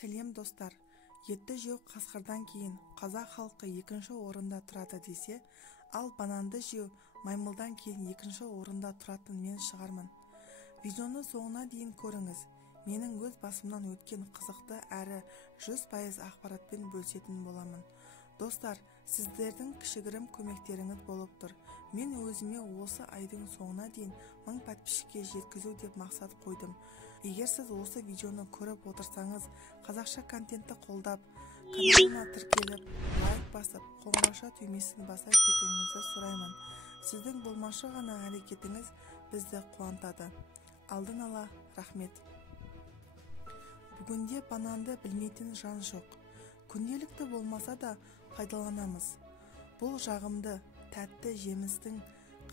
Сәлем достар, етті жеу қасқырдан кейін қазақ халқы екінші орында тұрады десе, ал бананды жеу маймылдан кейін екінші орында тұратын мен шығармын. Видеоны соңына дейін көріңіз. Менің өз басымнан өткен қызықты әрі 100% ақпаратпен бөлісетін боламын. Достар, сіздердің кішігірім көмектеріңіз болып тұр. Мен өзіме осы айдың соңына дейін 1000 подписчикке жеткізу деп мақсат қойдым. Егер сіз осы видеоны көріп отырсаңыз, қазақша контентті қолдап, каналыма тіркеліп, лайк басып, қоңырауша түймесін баса кетуіңізді сұраймын. Сіздің болмашы ғана әрекетіңіз бізді қуантады. Алдын ала рахмет. Бүгінде бананды білмейтін жан жоқ. Күнделікті болмаса да пайдаланамыз. Бұл жағымды, тәтті жемістің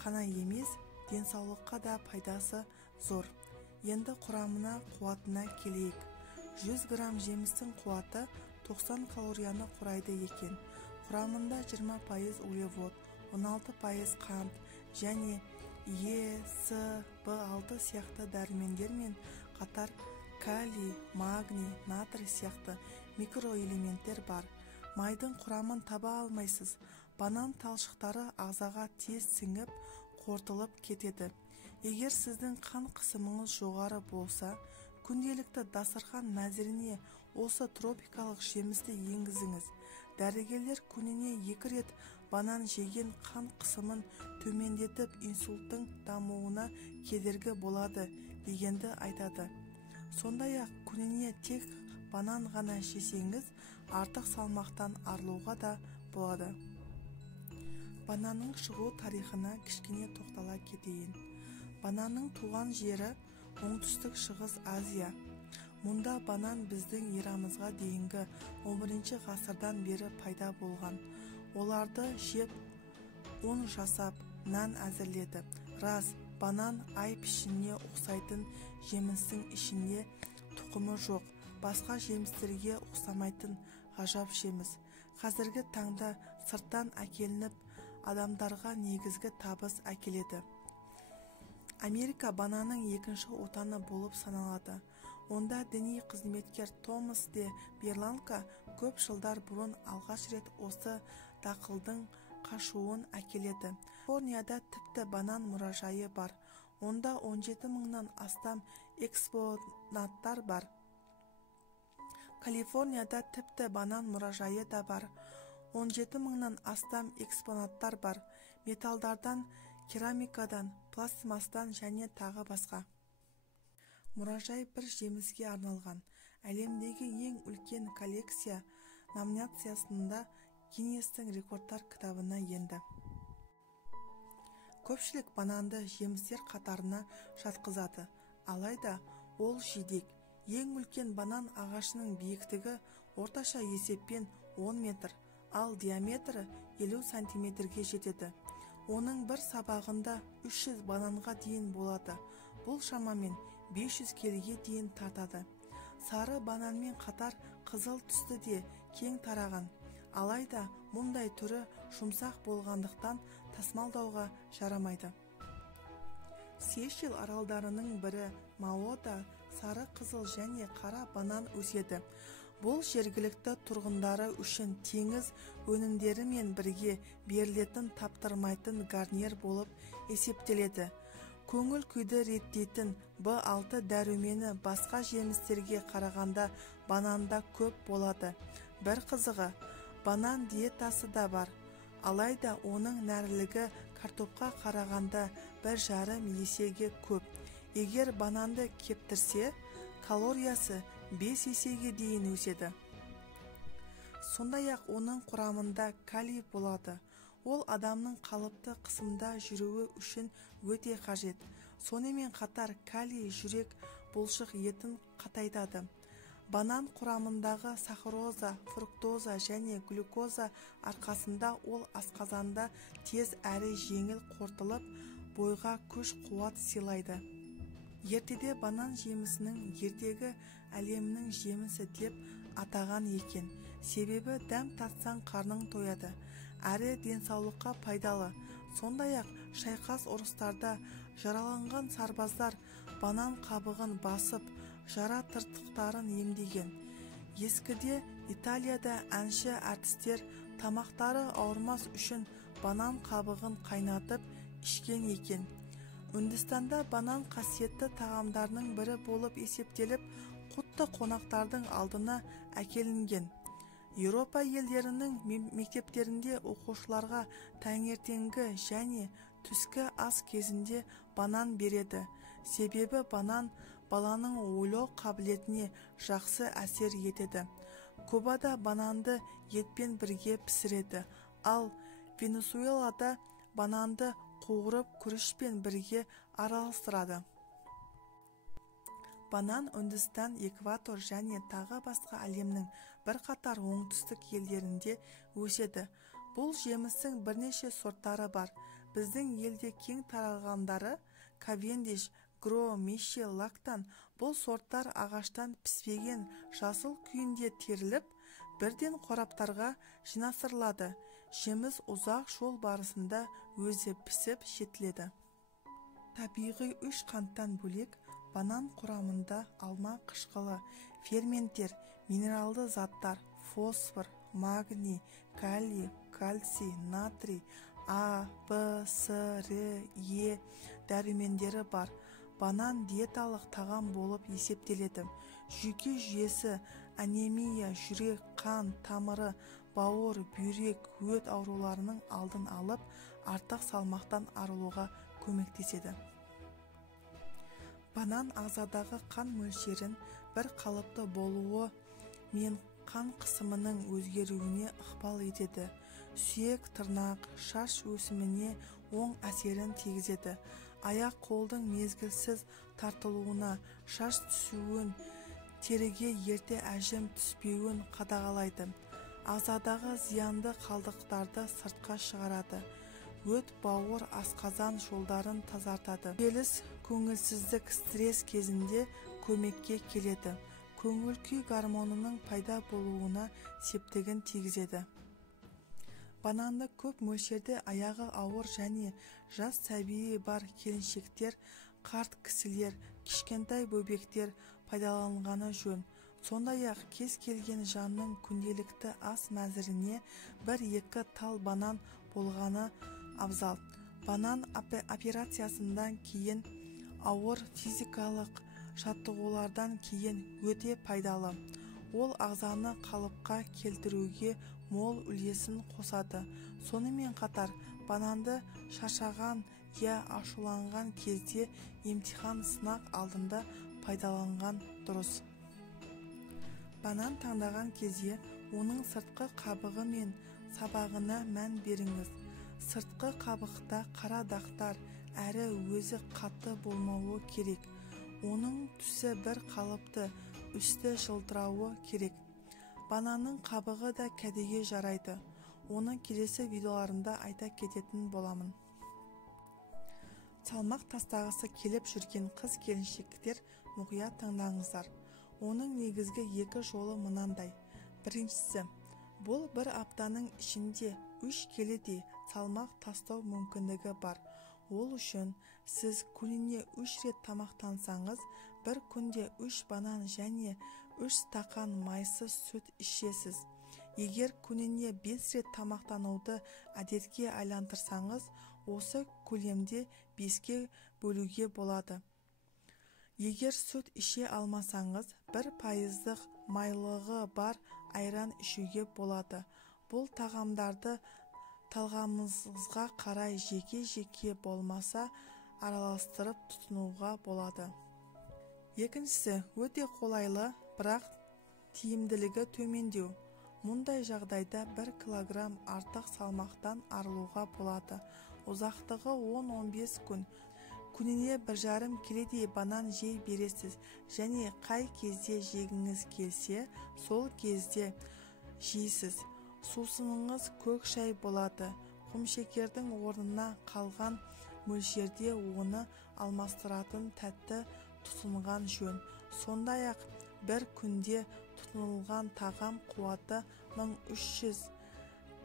қана емес, денсаулыққа да пайдасы зор. Енді құрамына, қуатына келейік. 100 грамм жемістің қуаты 90 калорияны құрайды екен. Құрамында 20% углевод, 16% қант және Е, С, В6 сияқты дәрумендермен қатар калий, магний, натрий сияқты микроэлементтер бар. Майдың құрамын таба алмайсыз. Банан талшықтары ағзаға тез сіңіп, қорытылып кетеді. Егер сіздің қан қысымыңыз жоғары болса, күнделікті дастархан мәзіріне осы тропикалық жемісті енгізіңіз. Дәрігерлер күніне 2 рет банан жеген қан қысымын төмендетіп инсульттың дамуына кедергі болады дегенді айтады. Сондай-ақ күніне тек банан ғана жесеңіз, артық салмақтан арылуға да болады. Бананның шығу тарихына кішкене тоқтала кетейін. Бананның туған жері оңтүстік шығыс Азия. Мұнда банан біздің ерамызға дейінгі 11 ғасырдан бері пайда болған. Оларды жеп, ұн жасап, нан әзірледі. Рас, банан ай пішініне ұқсайтын жемістің ішінде тұқымы жоқ. Басқа жемістерге ұқсамайтын ғажап жеміс. Қазіргі таңда сырттан әкелініп, адамдарға негізгі табыс әкеледі. Америка бананның екінші отаны болып саналады. Онда діни қызметкер Томас де Берланка көп жылдар бұрын алғаш рет осы дақылдың қашуын әкеледі. Калифорнияда тіпті банан мұражайы бар. Онда 17 мыңнан астам экспонаттар бар. Калифорнияда тіпті банан мұражайы да бар. 17 мыңнан астам экспонаттар бар. Металдардан, керамикадан, пластмастан және тағы басқа. Мұражай бір жеміске арналған. Әлемдегі ең үлкен коллекция номинациясында Гиннестің рекордтар кітабына енді. Көпшілік бананды жемістер қатарына жатқызады. Алайда ол жидек. Ең үлкен банан ағашының биіктігі орташа есеппен 10 метр, ал диаметрі 50 сантиметрге жетеді. Оның бір сабағында 300 бананға дейін болады. Бұл шамамен 500 келіге дейін тартады. Сары бананмен қатар қызыл түсті де кең тараған. Алайда мұндай түрі жұмсақ болғандықтан тасымалдауға жарамайды. Сейшел аралдарының бірі Маода сары қызыл және қара банан өседі. Бұл жергілікті тұрғындары үшін теңіз өнімдерімен бірге берілетін таптырмайтын гарнир болып есептеледі. Көңіл күйді реттейтін В6 дәрумені басқа жемістерге қарағанда бананда көп болады. Бір қызығы, банан диетасы да бар. Алайда оның нәрлігі картопқа қарағанда 1,5 есеге көп. Егер бананды кептірсе, калориясы 5 есеге дейін өседі. Сондай-ақ оның құрамында калий болады. Ол адамның қалыпты қысымда жүруі үшін өте қажет. Сонымен қатар калий жүрек бұлшық етін қатайтады. Банан құрамындағы сахароза, фруктоза және глюкоза арқасында ол асқазанда тез әрі жеңіл қорытылып, бойға күш қуат сыйлайды. Ертеде банан жемісінің ертегі әлемнің жемісі деп атаған екен. Себебі дәм татсаң қарның тояды, әрі денсаулыққа пайдалы. Сондай-ақ шайқас ұрыстарда жараланған сарбаздар банан қабығын басып, жара тыртықтарын емдеген. Ескіде Италияда әнші әртістер тамақтары ауырмас үшін банан қабығын қайнатып ішкен екен. Үндістанда банан қасиетті тағамдарының бірі болып есептеліп, құтты қонақтардың алдына әкелінген. Еуропа елдерінің мектептерінде оқушыларға таңертеңгі және түскі ас кезінде банан береді. Себебі банан баланың ойлау қабілетіне жақсы әсер етеді. Кубада бананды етпен бірге пісіреді, ал Венесуэлада бананды қуырып күрішпен бірге араластырады. Банан Үндістан, Эквадор және тағы басқа әлемнің бірқатар оңтүстік елдерінде өседі. Бұл жемістің бірнеше сорттары бар. Біздің елде кең таралғандары Кавендиш, Гро, Мишел, Лактан. Бұл сорттар ағаштан піспеген жасыл күйінде теріліп, бірден қораптарға жинастырылады. Жеміс ұзақ жол барысында өзі пісіп жетіледі. Табиғи үш қанттан бөлек банан құрамында алма қышқылы, ферменттер, минералды заттар, фосфор, магний, калий, кальций, натрий, А, Б, С, Р, Е дәрумендері бар. Банан диеталық тағам болып есептеледі. Жүйке жүйесі, анемия, жүрек, қан, тамыры, бауыр, бүйрек, өт ауруларының алдын алып, артық салмақтан арылуға көмектеседі. Банан ағзадағы қан мөлшерін бір қалыпты болуы мен қан қысымының өзгеруіне ықпал етеді. Сүйек, тырнақ, шаш өсіміне оң әсерін тигізеді. Аяқ-қолдың мезгілсіз тартылуына, шаш түсуін, теріге ерте әжім түспеуін қадағалайды. Ағзадағы зиянды қалдықтарды сыртқа шығарады. Өт, бауыр, асқазан жолдарын тазартады. Келіс, көңілсіздік, стресс кезінде көмекке келеді. Көңіл-күй гормонының пайда болуына септігін тигізеді. Бананды көп мөлшерде аяғы ауыр және жас сәбиі бар келіншектер, қарт кісілер, кішкентай бөбектер пайдаланғаны жөн. Сондай-ақ кез келген жанның күнделікті ас мәзіріне 1-2 тал банан болғаны абзал. Банан операциясынан кейін, ауыр физикалық жаттығулардан кейін өте пайдалы. Ол ағзаны қалыпқа келтіруге мол үлесін қосады. Сонымен қатар, бананды шаршаған я ашуланған кезде емтихан сынақ алдында пайдаланған дұрыс. Банан таңдаған кезде оның сыртқы қабығы мен сабағына мән беріңіз. Сыртқы қабықта қара дақтар әрі өзі қатты болмауы керек. Оның түсі бір қалыпты, үсті жылтырауы керек. Бананның қабығы да кәдеге жарайды. Оны келесі видеоларында айта кететін боламын. Салмақ тастағысы келіп жүрген қыз-келіншектер мұқият тыңдаңыздар. Оның негізгі 2 жолы мынандай. Біріншісі, бұл бір аптаның ішінде 3 келедей салмақ тастау мүмкіндігі бар. Ол үшін сіз күніне 3 рет тамақтансаңыз, бір күнде 3 банан және 3 стақан майсыз сүт ішесіз. Егер күніне 5 рет тамақтануды әдетке айландырсаңыз, осы көлемде 5-ке бөлуге болады. Егер сүт іше алмасаңыз, 1% майлығы бар айран ішуге болады. Бұл тағамдарды талғамыңызға қарай жеке-жеке болмаса араластырып тұтынуға болады. Екіншісі, өте қолайлы, бірақ тиімділігі төмендеу. Мұндай жағдайда 1 килограмм артық салмақтан арылуға болады. Ұзақтығы 10-15 күн. Күніне 1,5 келедей банан жей бересіз және қай кезде жегіңіз келсе, сол кезде жейсіз. Сусыныңыз көк шай болады. Құмшекердің орнына қалған мөлшерде оны алмастыратын тәтті тұтынған жөн. Сондай-ақ бір күнде тұтынылған тағам қуаты 1300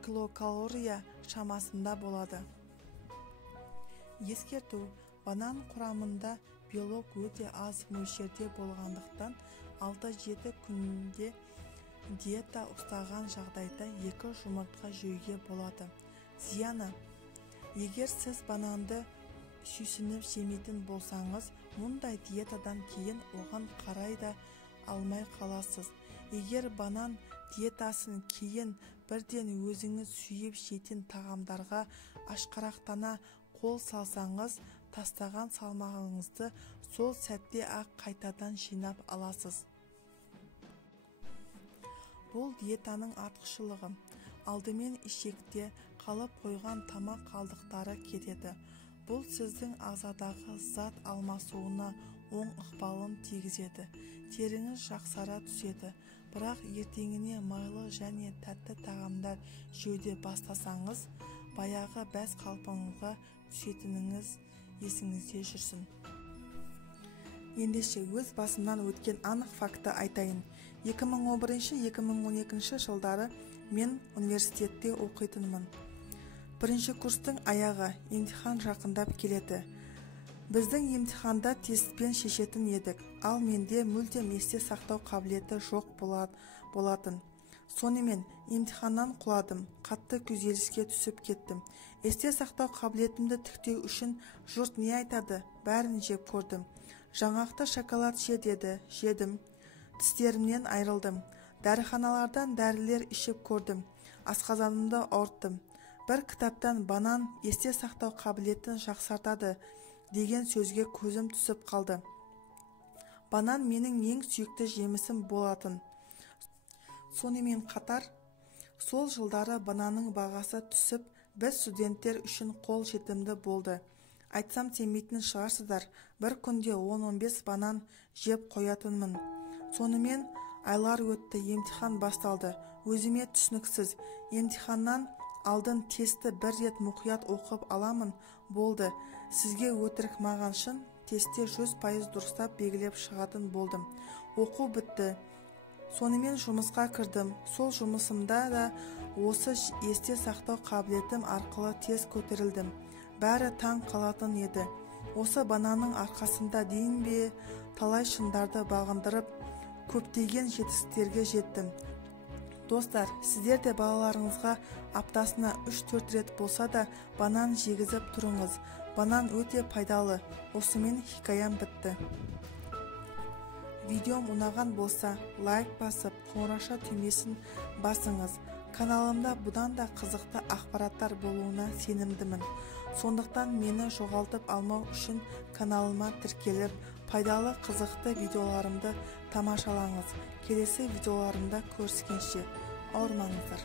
килокалория шамасында болады. Ескерту: банан құрамында белок өте аз мөлшерде болғандықтан 6-7 күнде диета ұстаған жағдайда 2 жұмыртқа жеуге болады. Зияны: егер сіз бананды сүйсініп жемейтін болсаңыз, мұндай диетадан кейін оған қарай да алмай қаласыз. Егер банан диетасын кейін бірден өзіңіз сүйіп жейтін тағамдарға ашқарақтана қол салсаңыз, тастаған салмағыңызды сол сәтте ақ қайтадан жинап аласыз. Бұл диетаның артықшылығы: алдымен ішекте қалып қойған тамақ қалдықтары кетеді. Бұл сіздің ағзадағы зат алмасуына оң ықпалын тигізеді. Теріңіз жақсара түседі. Бірақ ертеңіне майлы және тәтті тағамдар жеуді бастасаңыз, баяғы бәс қалпыңызға түсетініңіз есіңізде жүрсін. Ендеше өз басымнан өткен анық факты айтайын. 2011-2012 жылдары мен университетте оқитынмын. Бірінші курстың аяғы, емтихан жақындап келеді. Біздің емтиханда тестпен шешетін едік, ал менде мүлдем есте сақтау қабілеті жоқ болатын. Сонымен емтиханнан құладым, қатты күйзеліске түсіп кеттім. Есте сақтау қабілетімді тіктеу үшін жұрт не айтады, бәрін жеп көрдім. Жаңақты шоколад же деді, жедім. Тістерімнен айрылдым. Дәріханалардан дәрілер ішіп көрдім. Асқазанымды ауырттым. Бір кітаптан банан есте сақтау қабілетін жақсартады деген сөзге көзім түсіп қалды. Банан менің ең сүйікті жемісім болатын. Сонымен қатар, сол жылдары бананның бағасы түсіп, біз студенттер үшін қол жетімді болды. Айтсам сенбейтін шығарсыздар, бір күнде 10-15 банан жеп қоятынмын. Сонымен айлар өтті, емтихан басталды. Өзіме түсініксіз. Емтиханнан алдын тесті бір рет мұқият оқып аламын, болды. Сізге өтірік, маған шын. Тесте 100% дұрыстап белгілеп шығатын болдым. Оқу бітті. Сонымен жұмысқа кірдім. Сол жұмысымда да осы есте сақтау қабілетім арқылы тез көтерілдім. Бәрі таң қалатын еді. Осы бананның арқасында дейін бе талай шыңдарды бағындырып, көптеген жетістіктерге жеттім. Достар, сіздер де балаларыңызға аптасына 3-4 рет болса да банан жегізіп тұрыңыз. Банан өте пайдалы. Осымен хикаям бітті. Видеом ұнаған болса, лайк басып, қоңыраша түймесін басыңыз. Каналымда бұдан да қызықты ақпараттар болуына сенімдімін. Сондықтан мені жоғалтып алмау үшін каналыма тіркеліп, пайдалы қызықты видеоларымды тамашалаңыз. Келесі видеоларымда көріскенше ауырмаңыздар.